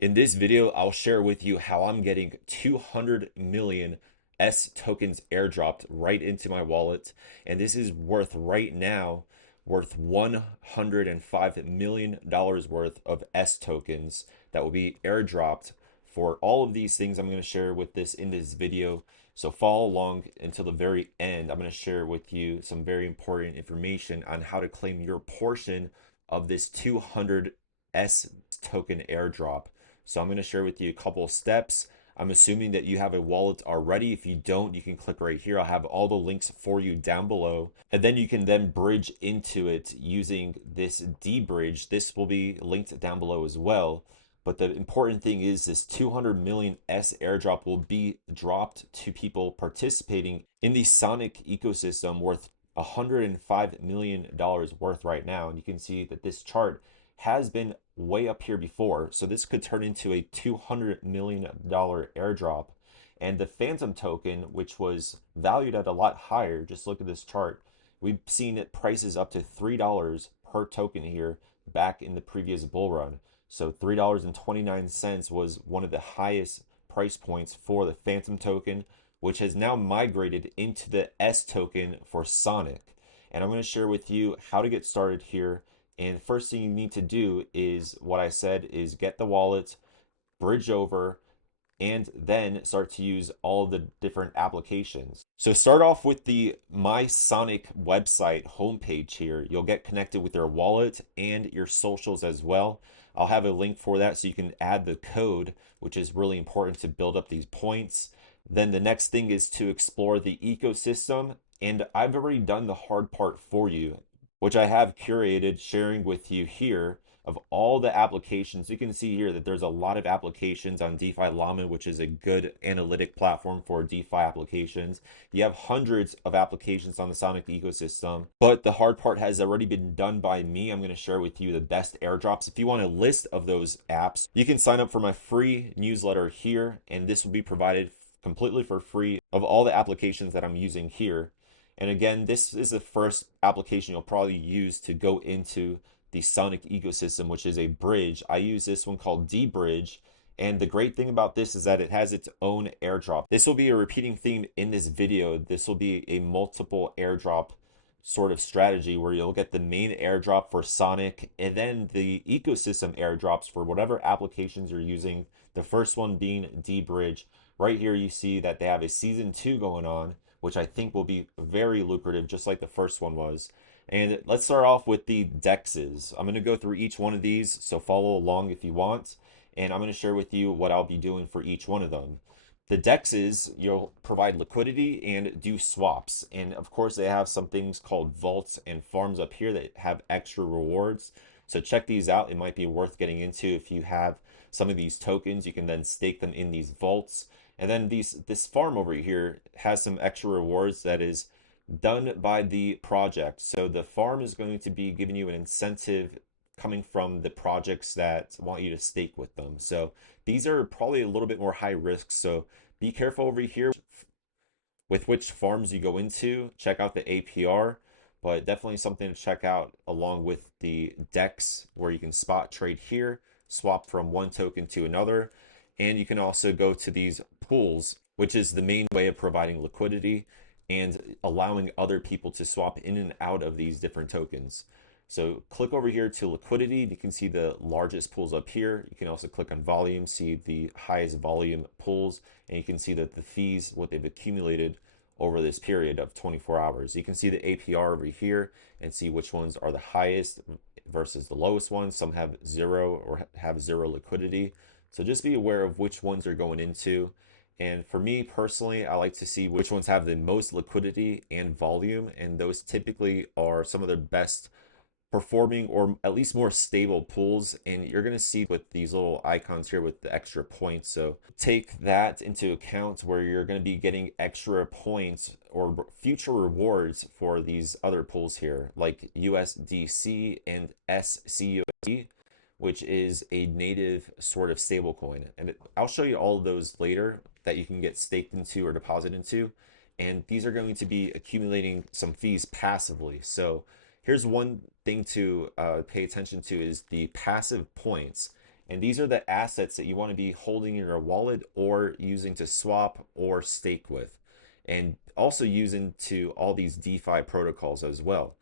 In this video, I'll share with you how I'm getting 200 million S tokens airdropped right into my wallet. And this is worth right now, worth $105 million worth of S tokens that will be airdropped for all of these things I'm going to share with this in this video. So follow along until the very end. I'm going to share with you some very important information on how to claim your portion of this 200 S token airdrop. So I'm going to share with you a couple of steps. I'm assuming that you have a wallet already. If you don't, you can click right here. I'll have all the links for you down below. And then you can then bridge into it using this D bridge. This will be linked down below as well. But the important thing is this 200 million S airdrop will be dropped to people participating in the Sonic ecosystem worth $105 million worth right now. And you can see that this chart has been way up here before. So this could turn into a $200 million airdrop. And the Phantom token, which was valued at a lot higher, just look at this chart. We've seen it prices up to $3 per token here back in the previous bull run. So $3.29 was one of the highest price points for the Phantom token, which has now migrated into the S token for Sonic. And I'm going to share with you how to get started here. And first thing you need to do is what I said is get the wallet, bridge over, and then start to use all the different applications. So start off with the My Sonic website homepage here. You'll get connected with your wallet and your socials as well. I'll have a link for that so you can add the code, which is really important to build up these points. Then the next thing is to explore the ecosystem. And I've already done the hard part for you, which I have curated, sharing with you here of all the applications. You can see here that there's a lot of applications on DeFi Llama, which is a good analytic platform for DeFi applications. You have hundreds of applications on the Sonic ecosystem, but the hard part has already been done by me. I'm going to share with you the best airdrops. If you want a list of those apps, you can sign up for my free newsletter here, and this will be provided completely for free of all the applications that I'm using here. And again, this is the first application you'll probably use to go into the Sonic ecosystem, which is a bridge. I use this one called D Bridge. And the great thing about this is that it has its own airdrop. This will be a repeating theme in this video. This will be a multiple airdrop sort of strategy where you'll get the main airdrop for Sonic and then the ecosystem airdrops for whatever applications you're using. The first one being D Bridge. Right here, you see that they have a season 2 going on, which I think will be very lucrative, just like the first one was. And let's start off with the dexes. I'm going to go through each one of these, so follow along if you want. And I'm going to share with you what I'll be doing for each one of them. The dexes, you'll provide liquidity and do swaps. And of course, they have some things called vaults and farms up here that have extra rewards. So check these out. It might be worth getting into if you have some of these tokens. You can then stake them in these vaults. And then this farm over here has some extra rewards that is done by the project. So the farm is going to be giving you an incentive coming from the projects that want you to stake with them. So these are probably a little bit more high risk. So be careful over here with which farms you go into. Check out the APR, but definitely something to check out along with the DEX where you can spot trade here, swap from one token to another. And you can also go to these pools, which is the main way of providing liquidity and allowing other people to swap in and out of these different tokens. So click over here to liquidity. You can see the largest pools up here. You can also click on volume, see the highest volume pools, and you can see that the fees, what they've accumulated over this period of 24 hours. You can see the APR over here and see which ones are the highest versus the lowest ones. Some have zero or have zero liquidity. So just be aware of which ones are going into. And for me personally, I like to see which ones have the most liquidity and volume. And those typically are some of the best performing or at least more stable pools. And you're going to see with these little icons here with the extra points. So take that into account where you're going to be getting extra points or future rewards for these other pools here, like USDC and SCUSD, which is a native sort of stable coin. And I'll show you all of those later that you can get staked into or deposit into. And these are going to be accumulating some fees passively. So here's one thing to pay attention to is the passive points. And these are the assets that you want to be holding in your wallet or using to swap or stake with, and also using to all these DeFi protocols as well.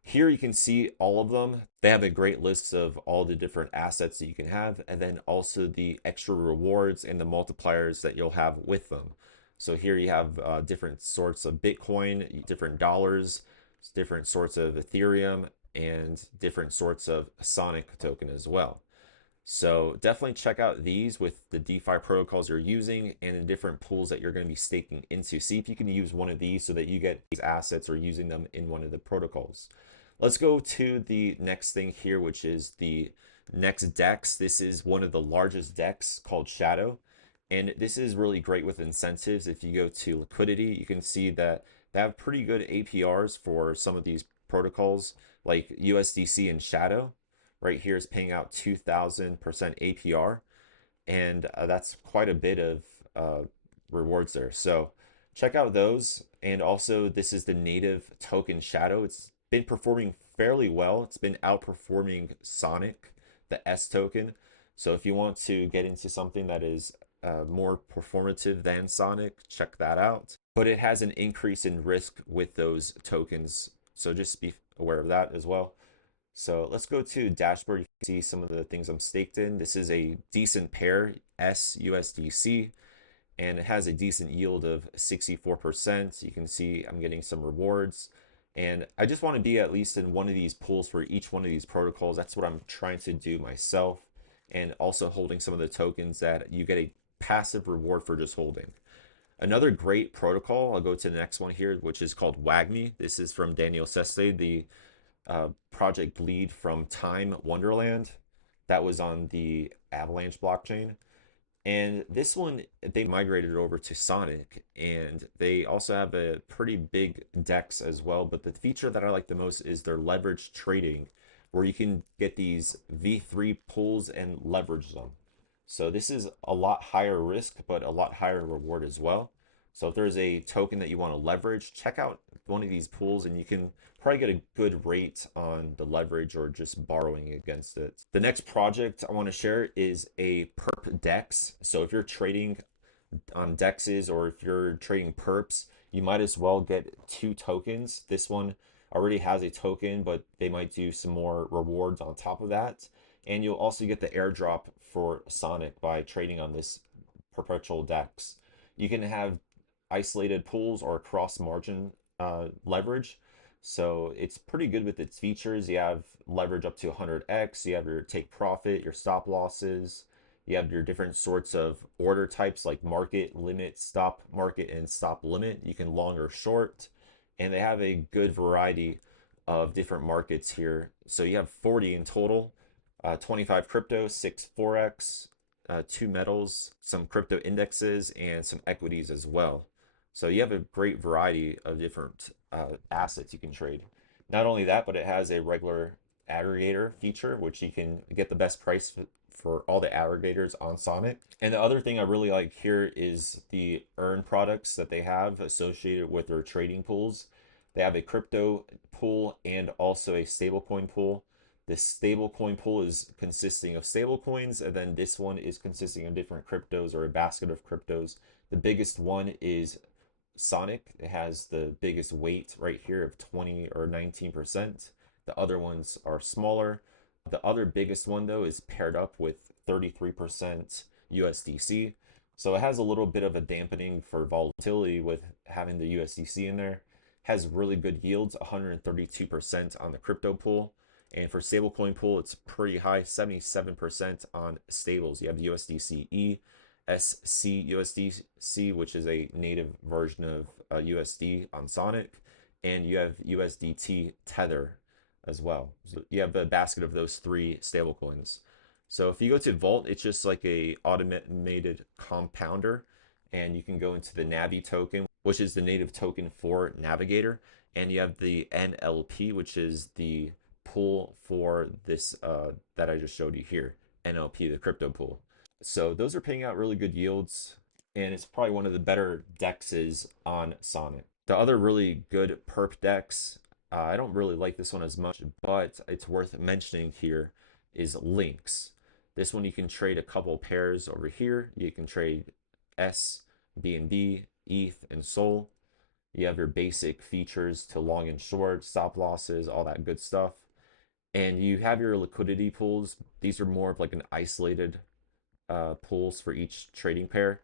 Here you can see all of them. They have a great list of all the different assets that you can have, and then also the extra rewards and the multipliers that you'll have with them. So here you have different sorts of Bitcoin, different dollars, different sorts of Ethereum, and different sorts of Sonic token as well. So definitely check out these with the DeFi protocols you're using and the different pools that you're going to be staking into. See if you can use one of these so that you get these assets or using them in one of the protocols. Let's go to the next thing here, which is the next DEX. This is one of the largest DEX called Shadow. And this is really great with incentives. If you go to liquidity, you can see that they have pretty good APRs for some of these protocols like USDC and Shadow. Right here is paying out 2000% APR, and that's quite a bit of rewards there. So check out those. And also, this is the native token Shadow. It's been performing fairly well. It's been outperforming Sonic, the S token. So if you want to get into something that is more performative than Sonic, check that out. But it has an increase in risk with those tokens. So just be aware of that as well. So let's go to dashboard. You can see some of the things I'm staked in. This is a decent pair, SUSDC, and it has a decent yield of 64%. You can see I'm getting some rewards. And I just want to be at least in one of these pools for each one of these protocols. That's what I'm trying to do myself. And also holding some of the tokens that you get a passive reward for just holding. Another great protocol, I'll go to the next one here, which is called WAGMI. This is from Daniel Seste, the project lead from Time Wonderland that was on the Avalanche blockchain. And this one, they migrated over to Sonic, and they also have a pretty big DEX as well. But the feature that I like the most is their leverage trading, where you can get these V3 pools and leverage them. So this is a lot higher risk, but a lot higher reward as well. So if there's a token that you want to leverage, check out one of these pools and you can probably get a good rate on the leverage or just borrowing against it. The next project I want to share is a perp DEX. So if you're trading on DEXs or if you're trading perps, you might as well get two tokens. This one already has a token, but they might do some more rewards on top of that. And you'll also get the airdrop for Sonic by trading on this perpetual DEX. You can have isolated pools or cross margin leverage. So it's pretty good with its features. You have leverage up to 100x, you have your take profit, your stop losses, you have your different sorts of order types like market, limit, stop market, and stop limit. You can long or short, and they have a good variety of different markets here. So you have 40 in total, 25 crypto, 6 forex, 2 metals, some crypto indexes, and some equities as well. So you have a great variety of different assets you can trade. Not only that, but it has a regular aggregator feature, which you can get the best price for all the aggregators on Sonic. And the other thing I really like here is the earn products that they have associated with their trading pools. They have a crypto pool and also a stablecoin pool. This stablecoin pool is consisting of stablecoins, and then this one is consisting of different cryptos or a basket of cryptos. The biggest one is Sonic. It has the biggest weight right here of 20 or 19%. The other ones are smaller. The other biggest one though is paired up with 33% USDC. So it has a little bit of a dampening for volatility with having the USDC in there. Has really good yields, 132% on the crypto pool. And for stablecoin pool, it's pretty high, 77% on stables. You have USDCE, SCUSDC, which is a native version of USD on Sonic, and you have USDT Tether as well. So you have a basket of those three stablecoins. So if you go to Vault, it's just like a automated compounder, and you can go into the Navi token, which is the native token for Navigator, and you have the NLP, which is the pool for this that I just showed you here, NLP, the crypto pool. So those are paying out really good yields, and it's probably one of the better dexes on Sonic. The other really good perp dex, I don't really like this one as much, but it's worth mentioning here, is Lynx. This one you can trade a couple pairs over here. You can trade S, BNB, ETH, and SOL. You have your basic features to long and short, stop losses, all that good stuff. And you have your liquidity pools. These are more of like an isolated pools for each trading pair,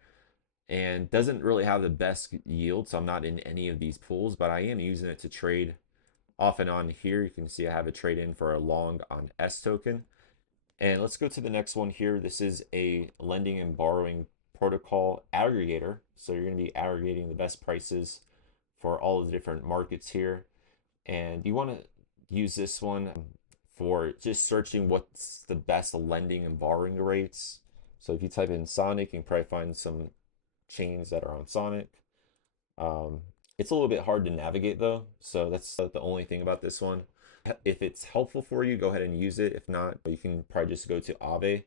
and doesn't really have the best yield. So I'm not in any of these pools, but I am using it to trade off and on here. You can see I have a trade in for a long on S token. And let's go to the next one here. This is a lending and borrowing protocol aggregator. So you're going to be aggregating the best prices for all of the different markets here. And you want to use this one for just searching what's the best lending and borrowing rates. So if you type in Sonic, you can probably find some chains that are on Sonic. Um, it's a little bit hard to navigate though, so that's the only thing about this one. If it's helpful for you, go ahead and use it. If not, you can probably just go to Aave,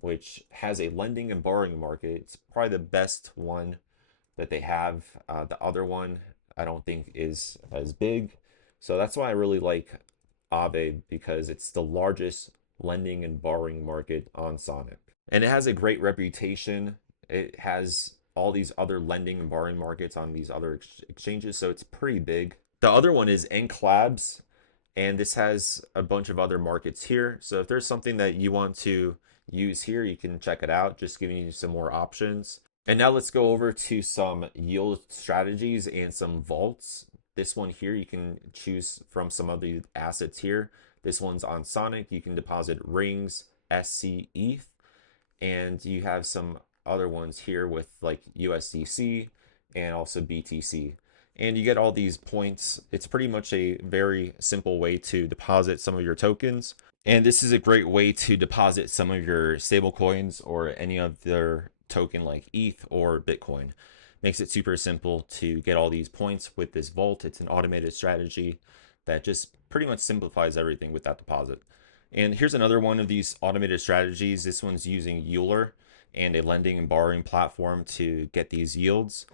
which has a lending and borrowing market. It's probably the best one that they have. The other one I don't think is as big. So that's why I really like Aave, because it's the largest lending and borrowing market on Sonic. And it has a great reputation. It has all these other lending and borrowing markets on these other exchanges, so it's pretty big. The other one is Enclabs, and this has a bunch of other markets here. So if there's something that you want to use here, you can check it out, just giving you some more options. And now let's go over to some yield strategies and some vaults. This one here, you can choose from some of the assets here. This one's on Sonic. You can deposit rings, SC, ETH, and you have some other ones here with like USDC and also BTC. And you get all these points. It's pretty much a very simple way to deposit some of your tokens. And this is a great way to deposit some of your stable coins or any of their token like ETH or Bitcoin. Makes it super simple to get all these points with this vault. It's an automated strategy that just pretty much simplifies everything with that deposit. And here's another one of these automated strategies. This one's using Euler and a lending and borrowing platform to get these yields.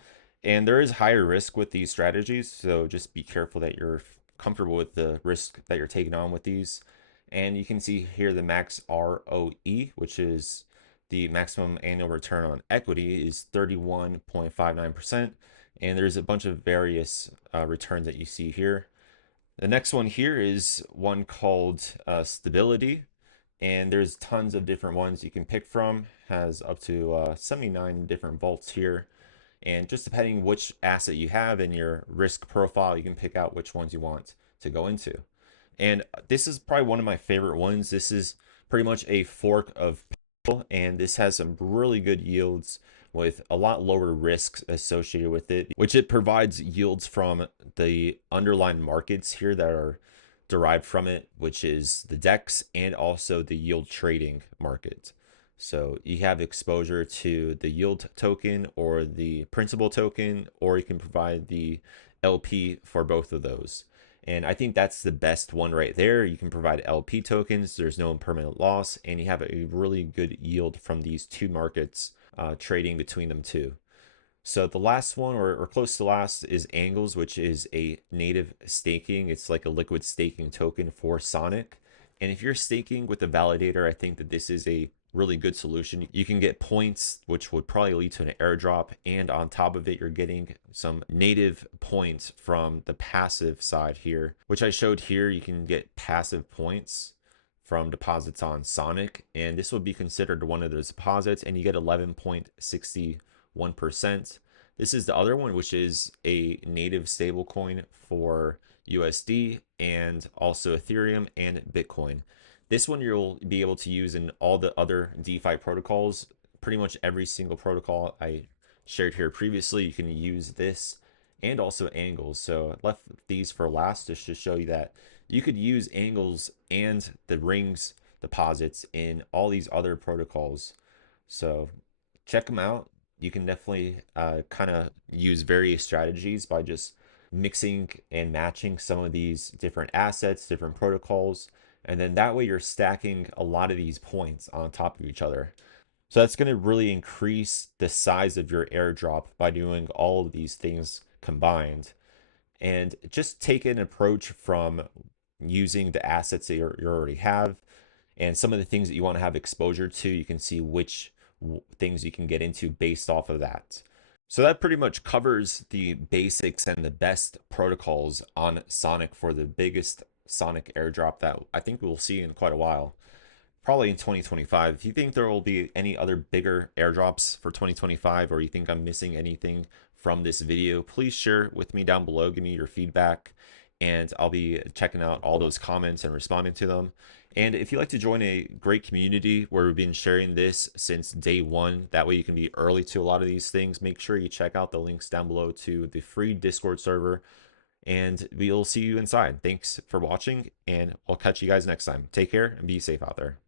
And there is higher risk with these strategies, so just be careful that you're comfortable with the risk that you're taking on with these. And you can see here the max ROE, which is the maximum annual return on equity, is 31.59%. And there's a bunch of various returns that you see here. The next one here is one called Stability, and there's tons of different ones you can pick from. Has up to 79 different vaults here, and just depending which asset you have in your risk profile, you can pick out which ones you want to go into. And this is probably one of my favorite ones. This is pretty much a fork of Pendle, and this has some really good yields with a lot lower risks associated with it, which it provides yields from the underlying markets here that are derived from it, which is the DEX and also the yield trading market. So you have exposure to the yield token or the principal token, or you can provide the LP for both of those. And I think that's the best one right there. You can provide LP tokens, there's no impermanent loss, and you have a really good yield from these two markets trading between them too. So the last one, or close to last, is Angles, which is a native staking. It's like a liquid staking token for Sonic. And if you're staking with a validator, I think that this is a really good solution. You can get points, which would probably lead to an airdrop. And on top of it, you're getting some native points from the passive side here, which I showed here. You can get passive points from deposits on Sonic, and this would be considered one of those deposits, and you get 11.61%. This is the other one, which is a native stablecoin for USD and also Ethereum and Bitcoin. This one you'll be able to use in all the other DeFi protocols. Pretty much every single protocol I shared here previously, you can use this and also Angles. So I left these for last just to show you that you could use Angles and the rings deposits in all these other protocols. So check them out. You can definitely kind of use various strategies by just mixing and matching some of these different assets, different protocols, and then that way you're stacking a lot of these points on top of each other. So that's going to really increase the size of your airdrop by doing all of these things combined. And just take an approach from using the assets that you already have. and some of the things that you want to have exposure to. You can see which things you can get into based off of that. So that pretty much covers the basics and the best protocols on Sonic for the biggest Sonic airdrop that I think we'll see in quite a while, probably in 2025. If you think there will be any other bigger airdrops for 2025, or you think I'm missing anything from this video, please share with me down below. Give me your feedback, and I'll be checking out all those comments and responding to them. And if you'd like to join a great community where we've been sharing this since day one, that way you can be early to a lot of these things, make sure you check out the links down below to the free Discord server, and we'll see you inside. Thanks for watching, and I'll catch you guys next time. Take care and be safe out there.